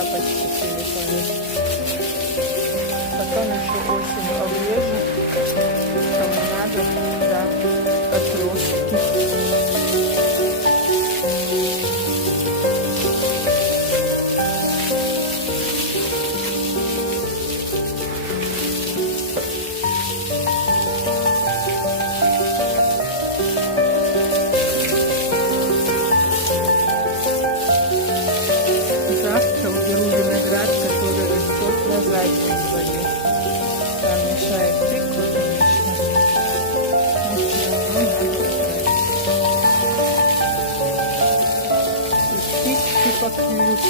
тапочки прилипали. Потом еще осенью обрежу, кому надо, да, отростки. Завтра уберу виноград, который растет на заднем дворе. Там мешает тыква, конечно. Но все равно надо убрать. И птички поклюют.